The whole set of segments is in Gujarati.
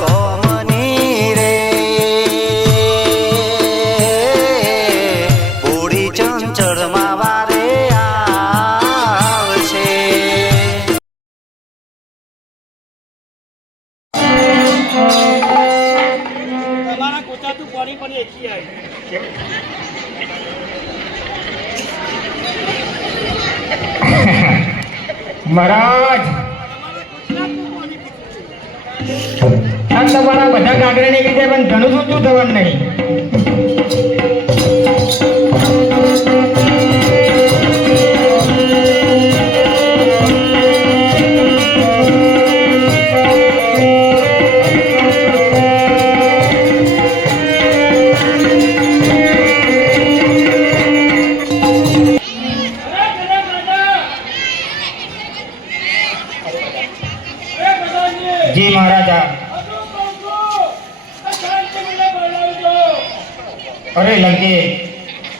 ગોમની રે પૂરી ચંચળમાં વારે આવશે. તમારા કોચાતું પાણી પણ એકી આવી મહારાજ તમારા બધા કાગડા ને કીધે પણ ધણું શું થવાનું નહીં. જી મહારાજા. અરે લંકે,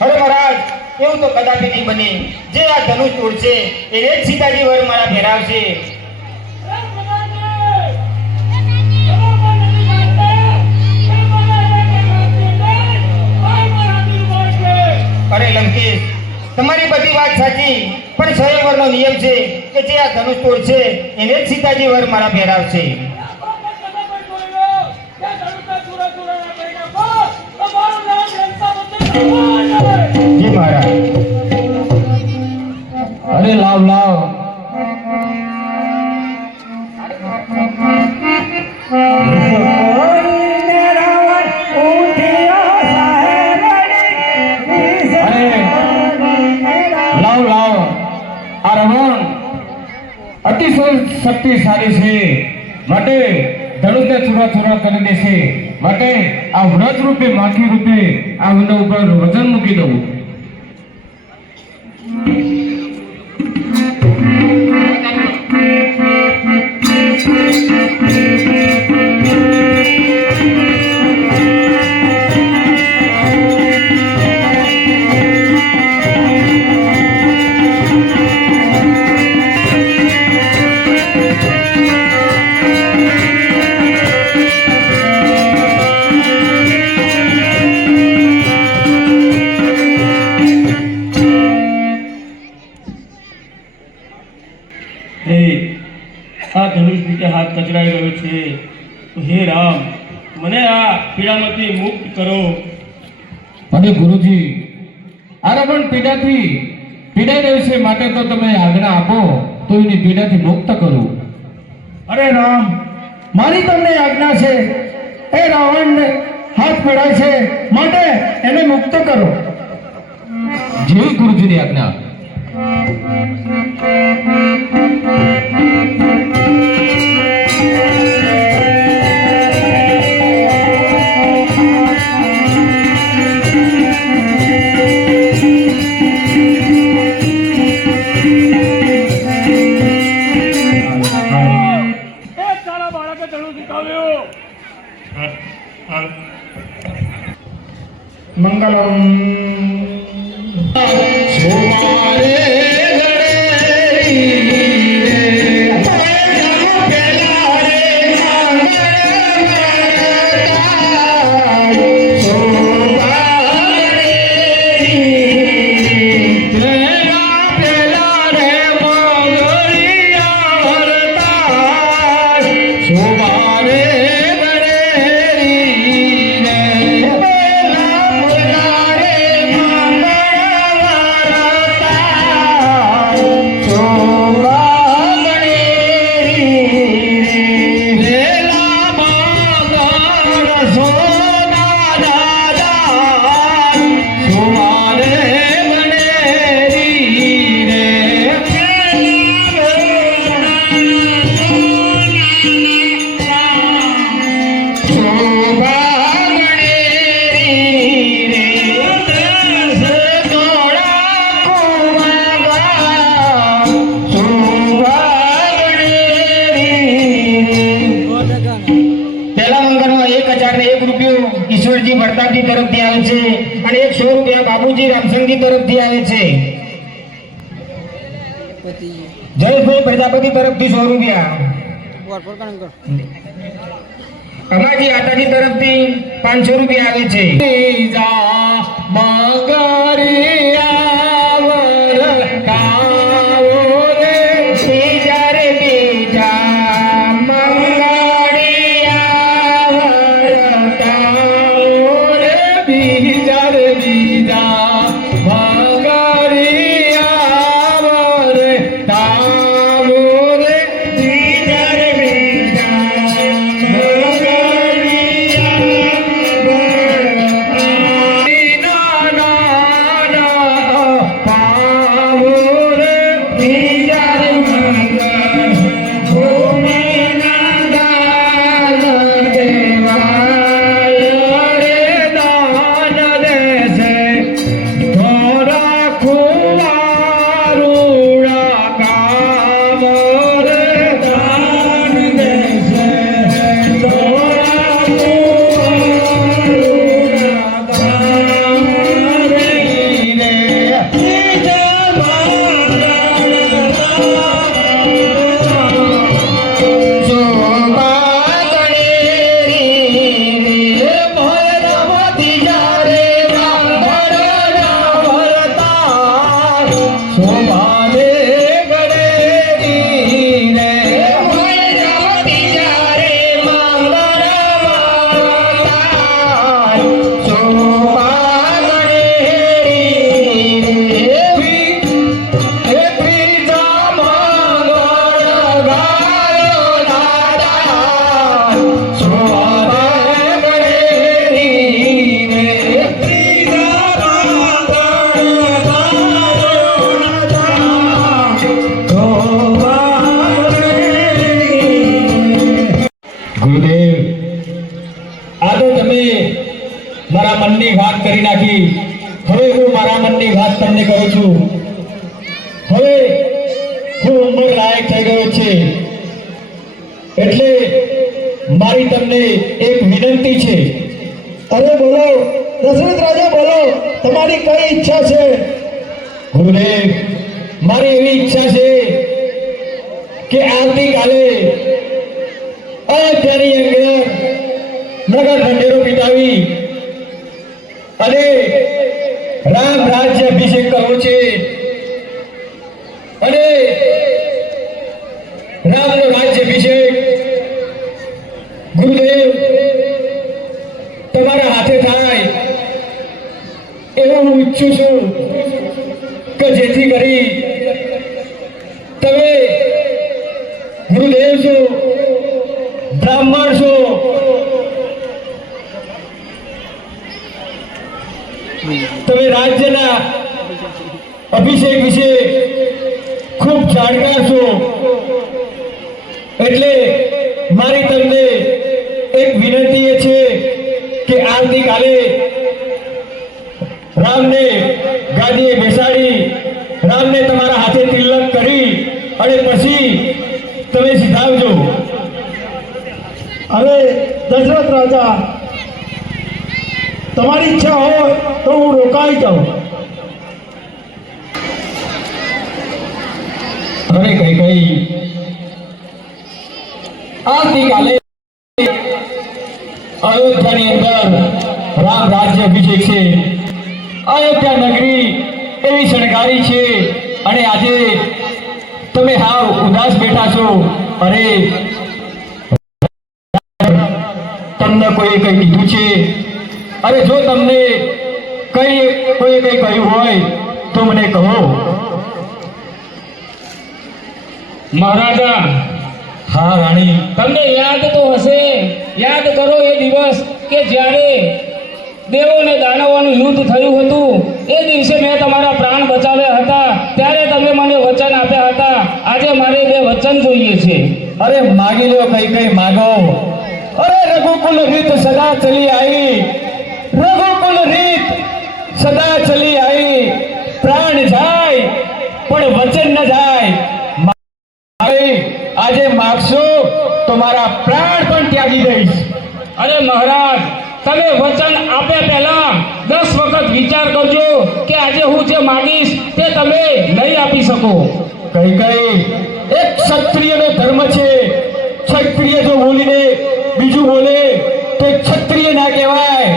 અરે મહારાજ એવું તો કદાપી નહીં બને. જે આ ધનુષ તોડશે એને જ સીતાજી વર મારા ફેરાવશે. અરે લંકેશ, તમારી બધી વાત સાચી, પણ સ્વયંવરનો નિયમ છે કે જે આ ધનુષ તોડશે એને જ સીતાજી વર મારા ફેરાવશે. જી મહારાજ. અરે લાવ લાવ. લાવ લાવ. આ રમણ અતિશય શક્તિશાળી છે, માટે ધનુષને ચૂરા ચૂરા કરી દેશે. માટે આ વ્રત રૂપે માખી રૂપે આ વિના ઉપર વજન મૂકી દઉં. આ ધનુષ રીતે હાથ કચરાઈ રહ્યો છે, તો હે રામ, મને આ પીડામાંથી મુક્ત કરો. અને ગુરુજી, આ રમણ પીડાઈ રહ્યું છે, માટે તો તમે આજ્ઞા આપો તો એની પીડાથી મુક્ત કરું. અરે રામ, મારી તમને આજ્ઞા છે. એ રાવણને હાથ પીડાય છે, માટે એને મુક્ત કરો. જેવી ગુરુજીની આજ્ઞા. મંગલમ ઈશ્વરજી વરદાનજી તરફથી આવે છે અને 100 રૂપિયા બાબુજી રામસંગજી તરફથી આવે છે. જયેશભાઈ પ્રજાપતિ તરફથી 100 રૂપિયા. અમાજી આતાજી તરફથી 500 રૂપિયા આવે છે. બીજા મંગળિયા વરતાવો રે બીજા રે બીજા મંગળિયા વરતાવો રે. બીજા રે બીજા મંગળિયા વરતાવો રે બીજા રે બીજા ગુરુદેવ, આ તો તમે મારા મનની વાત કરી નાખી. હવે હું મારા મનની વાત તમને કહું છું. હવે હું ઉંમર લાયક થઈ ગયો છે, એટલે મારી તમને એક વિનંતી છે. અરે બોલો દશરથ રાજા, બોલો તમારી કઈ ઈચ્છા છે? ગુરુદેવ, મારી એવી ઈચ્છા છે કે આવતીકાલે અયોધ્યાની અંદર નગર ઢંઢેરો પીટાવી અને રામ રાજ્ય અભિષેક કરવો છે અને રામનો રાજ્ય અભિષેક ગુરુદેવ તમારા હાથે થાય એવું હું ઈચ્છું છું કે જેથી કરી તમે ગુરુદેવ છો, બ્રાહ્મણ છો, તમે રાજ્યના અભિષેક વિશે ખૂબ જાણકાર છો, એટલે મારી તમને એક વિનંતી એ છે કે આવતીકાલે રામને ગાદીએ બેસાડી રામને તમારા હાથે તિલક કરી અને પછી તમે સીધાવજો. અરે દશરથ રાજા, તમારી ઈચ્છા હોય તો હું રોકાઈ જાઉં. અરે કઈ આવતીકાલે અયોધ્યાની અંદર રામ રાજ્ય અભિષેક છે. અયોધ્યા નગરી એવી શણગારી છે અને આજે તમે હાવ ઉદાસ બેઠા છો. અરે તમને કોઈ કઈ કીધું છે? અરે જો તમને કોઈએ કઈ કહ્યું હોય તો મને કહો. મહારાજા, હા રાણી. તમને યાદ તો હશે, યાદ કરો એ દિવસ કે જ્યારે દેવો અને દાનવોનું યુદ્ધ થયું હતું. એ દિવસે મેં તમારા પ્રાણ બચાવ્યા હતા, ત્યારે તમે મને વચન આપ્યા હતા. આજે મારે બે વચન જોઈએ છે. અરે માગી લો, કઈ માગો. અરે રઘુકુલ રીત સદા ચલી આવી, રઘુકુલ રીત સદા ચલી આવી. પ્રાણ જાય પણ વચન ન જાય. આજે માગશો તો મારા પ્રાણ પણ ત્યાગી દઈશ. અરે મહારાજ, તમે વચન આપ્યા પહેલા 10 વખત વિચાર કરજો કે આજે હું જે માગીશ તે તમે નહીં આપી શકો. કઈ એક ક્ષત્રિયનો ધર્મ છે. ક્ષત્રિય જો બોલીને બીજું બોલે ક્ષત્રિય ના કહેવાય.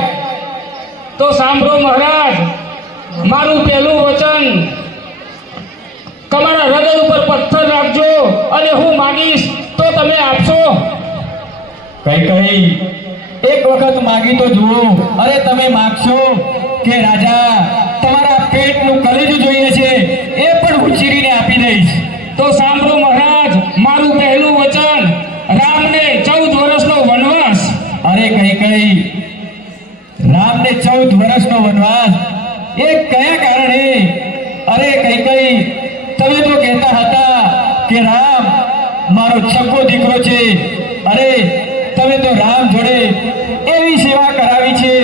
તો સાંભળો મહારાજ, મારું પહેલું વચન તમારા હૃદય ઉપર પથ્થર રાખજો અને હું માંગીશ તો તમે આપશો. કઈ એક વખત માગી તો જુઓ. અરે તમે માગશો કે રાજા તમારા પેટનું કલેજું જોઈએ છે એ પણ હું ચીરીને આપી દઈશ. તો સાંભળો મહારાજ, મારું પહેલું વચન, રામને 14 વર્ષનો વનવાસ. અરે કઈ રામને 14 વર્ષનો વનવાસ એ કયા કારણે? અરે કઈ તમે તો કહેતા હતા કે રામ મારો છક્કો દીકરો છે. અરે તમે તો રામ જોડે એવી સેવા કરાવી છે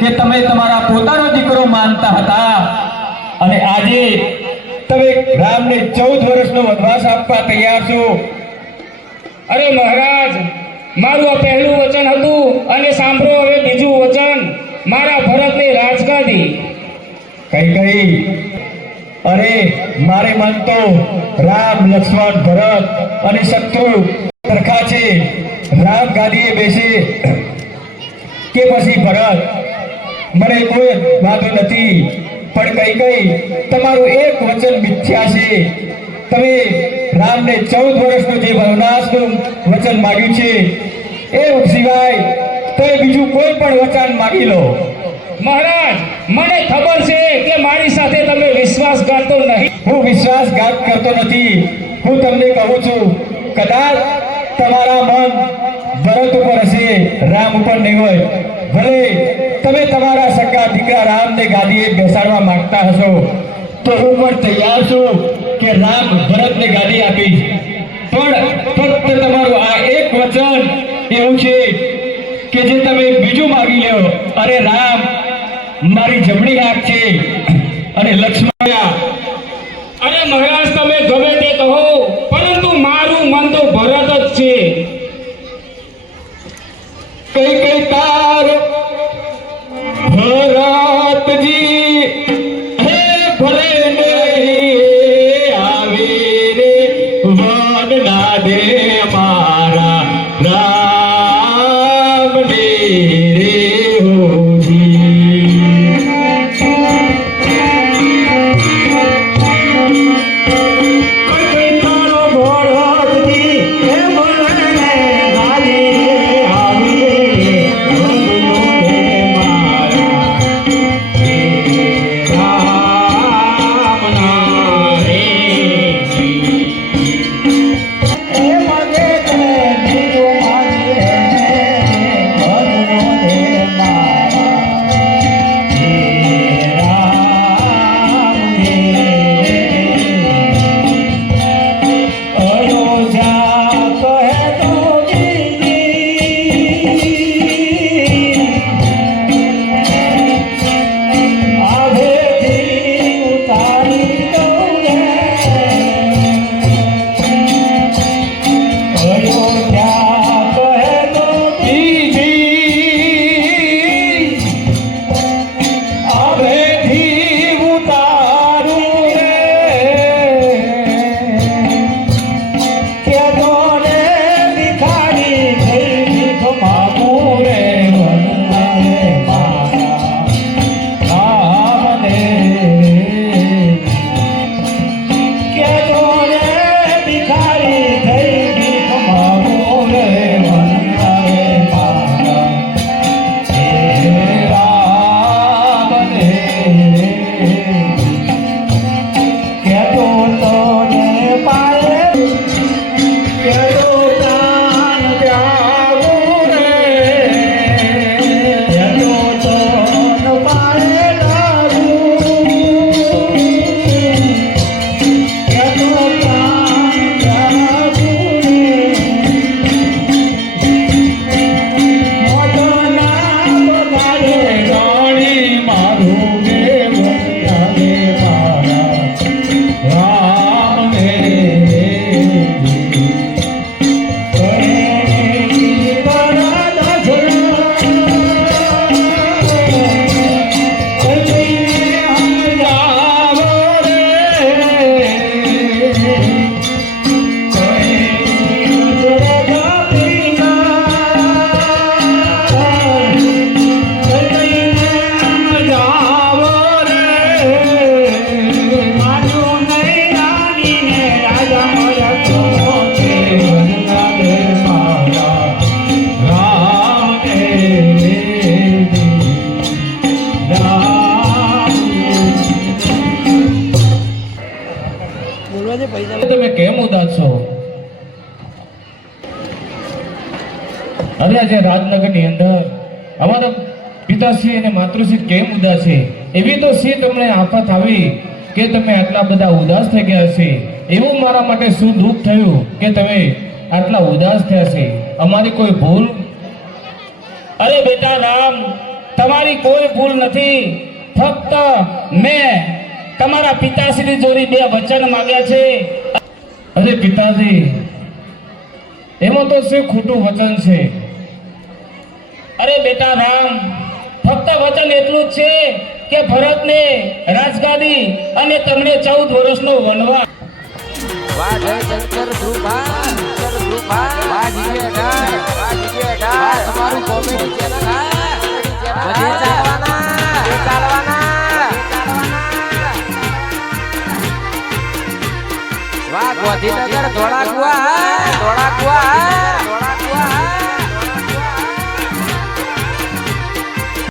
કે તમે તમારા પોતાનો દીકરો માનતા હતા અને આજે તમે રામને 14 વર્ષનો વનવાસ આપવા તૈયાર છો. અરે મહારાજ, મારું આ પહેલું વચન હતું અને સાંભળો હવે બીજું વચન, મારા ભરતની રાજગાદી. કઈ અરે મારે મન તો રામ, લક્ષ્મણ, ભરત અને શત્રુ સરખા છે. રામ ગાદીએ બેસે કે પછી ભરત, મને કોઈ વાંધો નથી. પણ કઈ તમારું એક વચન મિથ્યા છે. તમે રામને 14 વર્ષનું જે વનવાસનું વચન માંગ્યું છે એ સિવાય તમે બીજું કોઈ પણ વચન માંગી લો. મહારાજ, મને ખબર છે કે મારી સાથે તમે વિશ્વાસઘાત તો નહીં. હું વિશ્વાસઘાત કરતો નથી. હું તમને કહું છું, કદાચ તમારા મન ભરત ઉપર હશે, રામ ઉપર નહીં હોય. ભલે તમે તમારા સગા દીકરા રામને ગાદીએ બેસાડવા માંગતા હશો તો હું પણ તૈયાર છું કે રામ ભરતને ગાદી આપીશ. પણ ફક્ત તમારું આ એક વચન એવું છે કે જે તમે બીજું માગી લો. અરે રામ મારી જમણી હાથ છે અને લક્ષ્મણ. અરે મહારાજ, તમે ગમે તે કહો, પરંતુ મારું મન તો ભરત જ છે. કઈ તાર ભરતજી હે ભલે નહીં આવે રે વન ના દે મારા રામ ને રે હોજી. હવે આજે રાજનગરની અંદર અમારા પિતાશ્રી અને માતૃશ્રી કેમ ઉદાસ છે? એવી તો શી તમને આફત આવી કે તમે આટલા બધા ઉદાસ થઈ ગયા હશે? એવું મારા માટે શું દુઃખ થયું કે તમે આટલા ઉદાસ થયા છે? અમારી કોઈ ભૂલ? અરે બેટા રામ, તમારી કોઈ ભૂલ નથી. ફક્ત મેં તમારા પિતાશ્રી જોડે 2 વચન માંગ્યા છે. અરે પિતાજી, એમાં તો શું ખોટું વચન છે? અરે બેટા રામ, ફક્ત વચન એટલું જ છે કે ભરતને રાજગાદી અને તમને 14 વર્ષનો વનવાસ. વાહ જય શંકર ધ્રુવા, શંકર ધ્રુવા, વાહ જીવે ડાળ, વાહ જીવે ડાળ. તમારું કોમેડી ચેનલ બધી ચાલવાના. વાહ ગોધીનગર ધોળાકુવા.